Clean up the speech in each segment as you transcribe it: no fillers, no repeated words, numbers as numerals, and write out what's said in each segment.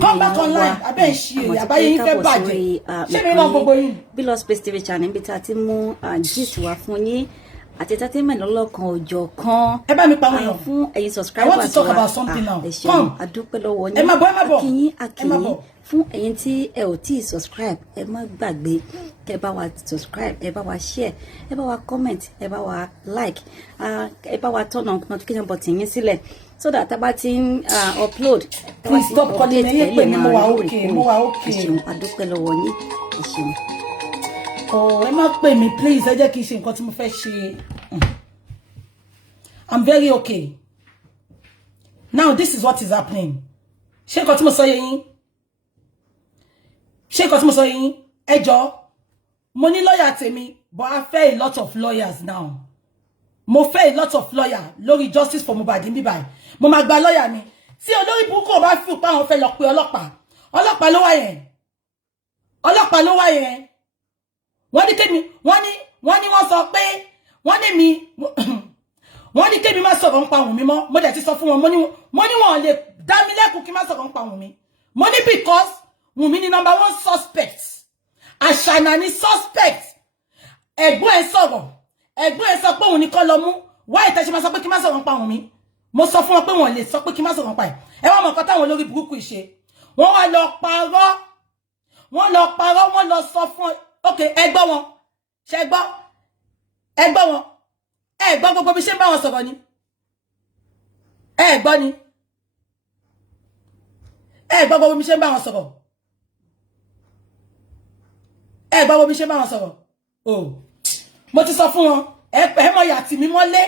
come back online. Abe shiri, abaye yin fe baje. Se mi ran gbogbo yin. Below Space TV channel bí tá ti mú gist wá fún yín. Àti entertainment lọ́lọ́kan òjọ̀ kan. Ẹ bá mi pa wọ́n fún ẹ̀yin subscribers. I want to talk about something now. Come. Adúpẹ́ lọ́wọ́ yín. Ẹ má bọ̀. Akíyín fún ẹ̀yin tí ẹ ò tí subscribe. Ẹ má gbàgbé kẹ́ bá wa subscribe, ẹ bá wa share, ẹ bá wa comment, ẹ bá wa like, ẹ bá wa turn on notification button yín sílẹ̀ so that tá bá ti upload. Please stop calling me pé mo wà okay. Ẹ ṣeun, adúpẹ́ lọ́wọ́ yín. Ẹ ṣeun. Oh, ẹ má pè mí, please. Ẹ jẹ́ kí n ṣe nǹkan tí mo fẹ́ ṣe. I'm very okay. Now, this is what is happening. Ṣé nǹkan tí mo sọ yé yín? Ṣé nǹkan tí mo sọ yé yín? Ẹ jọ̀ọ́, mo ní lawyer tèmi, but I fẹ́ a lot of lawyers now. Mo fẹ́ a lot of lawyers lórí justice for Mohbad níbí báyìí. Mo máa gba lawyer mi. Tí olórí burúkú ò bá fi pa àwọn fẹ́ lọ pe ọlọ́pàá. Ọlọ́pàá ló wá yẹn. Ọlọ́pàá ló wá yẹn. Wọ́n ní kémi, wọ́n sọ pé wọ́n ní mi wọ́n ní kémi má sọ̀rọ̀ npa Wunmi mọ́. Mo dẹ̀ ti sọ fún wọn, mo ní wọ́n lè dá mi lẹ́kùn kí má sọ̀rọ̀ npa Wunmi. Mo ní because Wunmi ni number 1 suspect. Àṣànà ni suspect. Ẹ̀gbọ́n ẹ̀ sọ̀rọ̀. Ẹ̀gbọ́n ẹ̀ sọ pé òun nìkan lọ mú. Why tẹ́ ṣe má sọ pé kí má sọ̀rọ̀ npa Wunmi? Mo sọ fún wọn pé wọ́n lè sọ pé kí má sọ̀rọ̀ npa ẹ̀. Ẹ wá mọ̀ nǹkan táwọn olórí burúkú ṣe. Wọ́n wá lọ parọ́. Wọ́n lọ sọ fún okay, ẹ gbọ́ wọn. Ṣé gbọ́? Ẹ gbọ́ wọn. Ẹ gbọ́ gbogbo bí ṣe ń bá wọn sọ̀rọ̀ ni. Ẹ gbọ́ ni. Ẹ gbọ́ gbogbo bí ṣe ń bá wọn sọ̀rọ̀. Ẹ gbọ́ gbogbo bí ṣe ń bá wọn sọ̀rọ̀. Oh. Mo ti sọ fún wọn, ẹ mọ yà tì mí mọ́lé.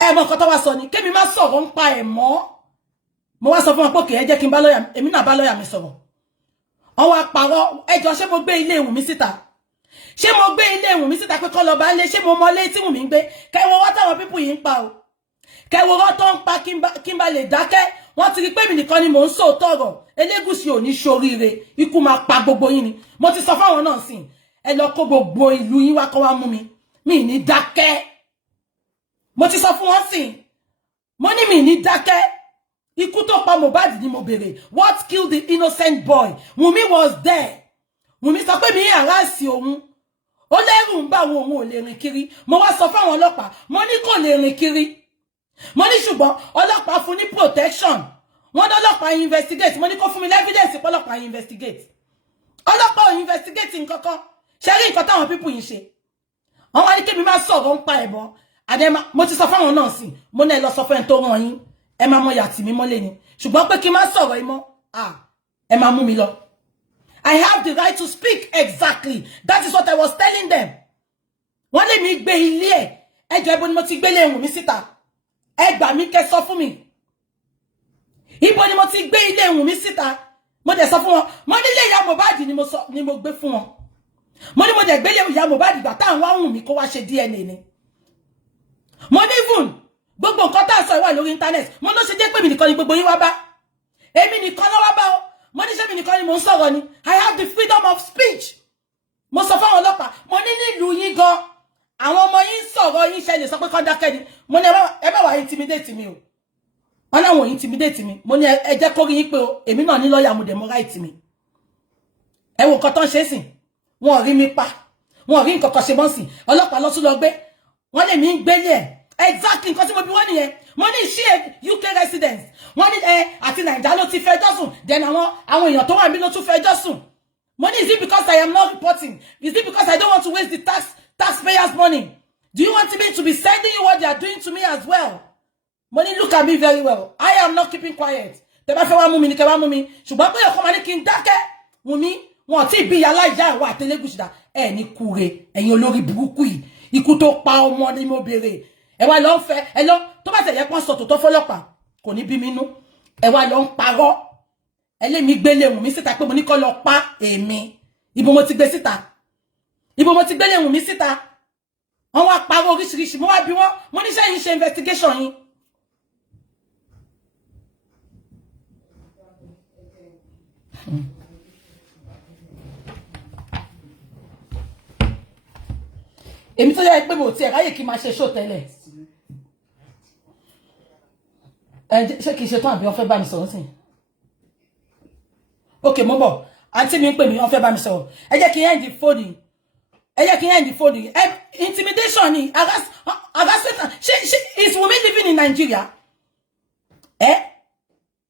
Ẹ mọ nǹkan tó wá sọ ni, kémi má sọ̀rọ̀ ń pa ẹ̀ mọ́. Mo wá sọ fún wọn pé okay, ẹ jẹ́ kí n bá lawyer, èmi náà bá lawyer mi sọ̀rọ̀. Wọ́n wá parọ́, ẹ jọ̀ọ́ ṣé mo gbé ilé Wunmi síta? Ṣé mo gbé ilé Wunmi síta pé kó lọ bá lé, ṣé mo mọ lé tí Wunmi ń gbé? Kẹ́wọ́ wọ́n táwọn people yìí ń pa o. Kẹ́wọ́ wọ́n tó ń pa kí n bá lè dákẹ́. Wọ́n ti rí pé mi nìkan ni mò ń sọ tọ̀rọ̀. Elégùṣì ò ní ṣoríire, ikú máa pa gbogbo yín ni. Mo ti sọ fáwọn náà sìn. Ẹ lọ kó gbogbo ìlú yín wá kó wá mú mi. Mi ní dákẹ́. Mo ti sọ fún wọn sìn. Mo ní mi ní dákẹ́. Ikú tó pa Mohbad ni mo béèrè. What killed the innocent boy? Wunmi was there. Wunmi sọ pé mi arasi òun. Ó lẹ́rù ń bá òun ò lè rìn kiri. Mo wá sọ fáwọn ọlọ́pàá, mo ní kò lè rìn kiri. Mo ní ṣùgbọ́n ọlọ́pàá fún ní protection. Wọ́n ọlọ́pàá investigate. Mo ní kó fún mi evidence pé ọlọ́pàá investigate. Ọlọ́pàá ò investigate nǹkan kan. Ṣé rí nǹkan táwọn people yìí ṣe? Wọ́n wá ní kí mi má sọ̀rọ̀ ń pa ẹ̀bọ. Àdẹ́mà mo ti sọ fáwọn náà sí. Mo ní ẹ lọ sọ fún ẹni tó rán yín. Ẹ má mọ yà tì mí mọ́lé ni. Ṣùgbọ́n pé kí n má sọ̀rọ̀ ìmọ̀. Ẹ má mú mi lọ. I have the right to speak exactly. That is what I was telling them. Wọ́n lè mi gbé ilé ẹ̀. Ẹ jọ̀ọ́ ibo ni mo ti gbé ilé Wunmi síta. Ẹ gbà mí kẹ́ sọ fún mi. Ibo ni mo ti gbé ilé Wunmi síta. Mo dẹ̀ sọ fún wọn. Mo ní ilé ìyá Mohbad ni mo gbé fún wọn. Mo ní mo dẹ̀ gbé ilé ìyá Mohbad gbà táwọn wá Wunmi kó wá ṣe DNA ni. Mo ní even gbogbo nǹkan tá a sọ ìwà lórí internet. Mo ló ṣe jẹ́ pé mi nìkan ni gbogbo yín wá bá. Èmi nìkan ló wá bá o. Mo ní ṣé mi nìkan ni mo ń sọ̀rọ̀ ni. I have the freedom of speech. Mo sọ fáwọn ọlọ́pàá. Mo ní nílùú yín gan. Àwọn ọmọ yín sọ̀rọ̀ yín ṣe lè sọ pé kán dákẹ́ ni. Mo ní ẹ bá wá intimidate mi o. Wọ́n láwọn intimidate mi. Mo ní ẹ jẹ́ kó rí yín pé o. Èmi náà ní lọ́ọ̀yà mo dẹ̀ mọ right mi. Ẹ wo nǹkan tó ń ṣe sìn. Wọ́n rí mi pa. Wọ́n rí nǹkan kan ṣe mọ́ sìn. Ọlọ́pàá lọ tún lọ gbé. Wọ́n lè mí gbélé ẹ̀. Exactly nǹkan tí mo bi wọ́n nìyẹn. Mo ní ṣé UK residents. Wọ́n ní àti Naija ló ti fẹjọ́ sùn. Then àwọn èèyàn tó wà níbí ló tún fẹjọ́ sùn. Mo ní is it because I am not reporting? Is it because I don't want to waste the taxpayers' money? Do you want me to be sending you what they are doing to me as well? Mo ní look at me very well. I am not keeping quiet. Tẹ́ bá fẹ́ wá mú mi ni kẹ́ wá mú mi. Ṣùgbọ́n pé ọkọ ma ní kí n dákẹ́. Wunmi wọn ti bí yàrá ìyá ìwà àtẹlẹ́gùsìdá. Ẹ ní kúre ẹ̀yin olórí burúkú yìí. Ikú tó pa ọmọ ni mo béèrè. Ẹ wá lọ fẹ́ ẹ lọ tó bá tẹ̀yẹ pọ́n sọ tòótọ́ fọlọ́pàá kò ní bí mi nú. Ẹ wá lọ ń parọ́. Ẹlẹ́mi gbélé Wunmi síta pé mo ní kó lọ pa èmi. Ibo mo ti gbé síta. Ibo mo ti gbélé Wunmi síta. Wọ́n wá parọ́ oríṣiríṣi. Mo wá bí wọ́n. Mo ní ṣé yín ṣe investigation yín. Èmi tó yẹ pé mo ti ẹ̀ ráyè kí n máa ṣe show tẹ́lẹ̀. Ṣé kìí ṣe tán àbí wọ́n fẹ́ bá mi sọ̀rọ̀ sí? Okay, mo bọ̀. Auntie mi ń pè mí, wọ́n fẹ́ bá mi sọ̀rọ̀. Ẹ jẹ́ kí end the phone. Ẹ jẹ́ kí end the phone. Intimidation ni, harassment. Is Wunmi living in Nigeria?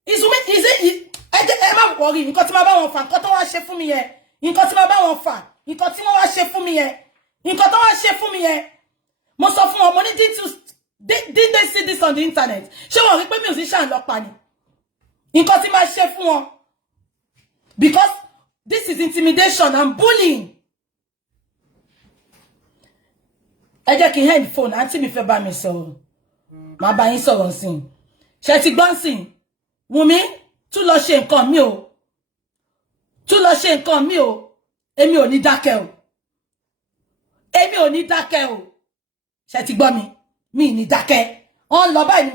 Is Wunmi, ẹ má worry, nǹkan tí ma bá wọn fà, nǹkan tó wá ṣe fún mi yẹn. Nǹkan tí ma bá wọn fà, nǹkan tí wọ́n wá ṣe fún mi yẹn. Nǹkan tó wá ṣe fún mi yẹn. Mo sọ fún wọn, mo ní didn't they see this on the internet? Ṣé wọ́n rí pé musician lọ pa ni? Nǹkan tí ma ṣe fún wọn. Because this is intimidation and bullying. Ẹ jẹ́ kí n hand phone, àǹtí mi fẹ́ bá mi sọ̀rọ̀. Màá bá yín sọ̀rọ̀ nsìn. Ṣé ti gbọ́ nsìn? Wunmi, tún lọ ṣe nǹkan mi o. Tún lọ ṣe nǹkan mi o. Èmi ò ní dákẹ́ o. Èmi ò ní dákẹ́ o. Ṣé ti gbọ́ mi? Mi ní dákẹ́. On lọ báyìí ni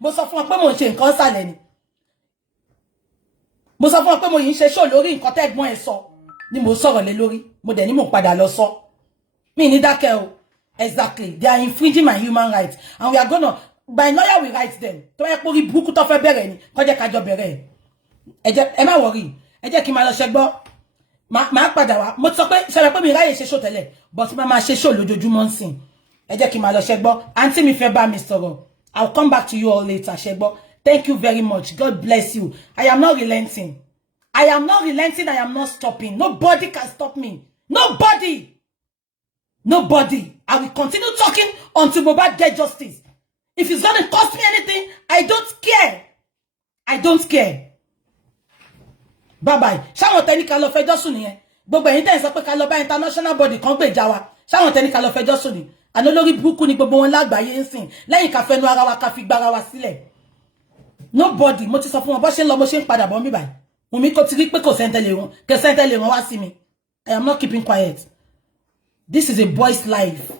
mo sọ fún wọn pé mo ń ṣe nǹkan sálẹ̀ ni. Mo sọ fún wọn pé mo yìí ń ṣe show lórí nǹkan tẹ́gbọ́n ẹ̀ sọ ni mo sọ̀rọ̀ lé lórí. Mo dẹ̀ ní mo padà lọ sọ. Mi ní dákẹ́ o. Exactly. They are infringing my human rights. And we are gonna, by lawyer we write them. To yẹ pori buku tó fẹ́ bẹ̀rẹ̀ ni. Kó jẹ́ ká jọ bẹ̀rẹ̀. Ẹ má worry. Ẹ jẹ́ kí n máa lọ ṣẹ́gbọ́. Màá padà wá. Mo sọ pé ṣe pé mi ráyè ṣe show tẹ́lẹ̀. But ma ṣe show lójoojúmọ́ nsìn. Ẹ jẹ́ kí n máa lọ ṣẹ́gbọ́. Auntie mi fẹ́ bá mi sọ̀rọ̀. I'll come back to you all later, ṣẹ́gbọ́. Thank you very much. God bless you. I am not relenting. I am not relenting. I am not stopping. Nobody can stop me. Nobody. Nobody. I will continue talking until Mohbad get justice. If it's going to cost me anything, I don't care. I don't care. Bye-bye. Ṣáwọn tẹ́ni ká lọ fẹjọ́ sùn nìyẹn. Gbogbo ẹ̀yin tẹ́ ń sọ pé ká lọ bá international body kan gbèjà wa. Ṣáwọn tẹ́ni ká lọ fẹjọ́ sùn ni. Àná lórí burúkú ni gbogbo wọn lágbàáyé ń sìn. Lẹ́yìn ká fẹnu ara wa ká fi gbára wa sílẹ̀. Nobody. Mo ti sọ fún wọn bó ṣe ń lọ mo ṣe ń padà bọ̀ mí báyìí. Wunmi kò ti rí pé kò sẹ́ńtẹ́lẹ̀ wọn. Kò sẹ́ńtẹ́lẹ̀ wọn wá sí mi. I am not keeping quiet. This is a boy's life.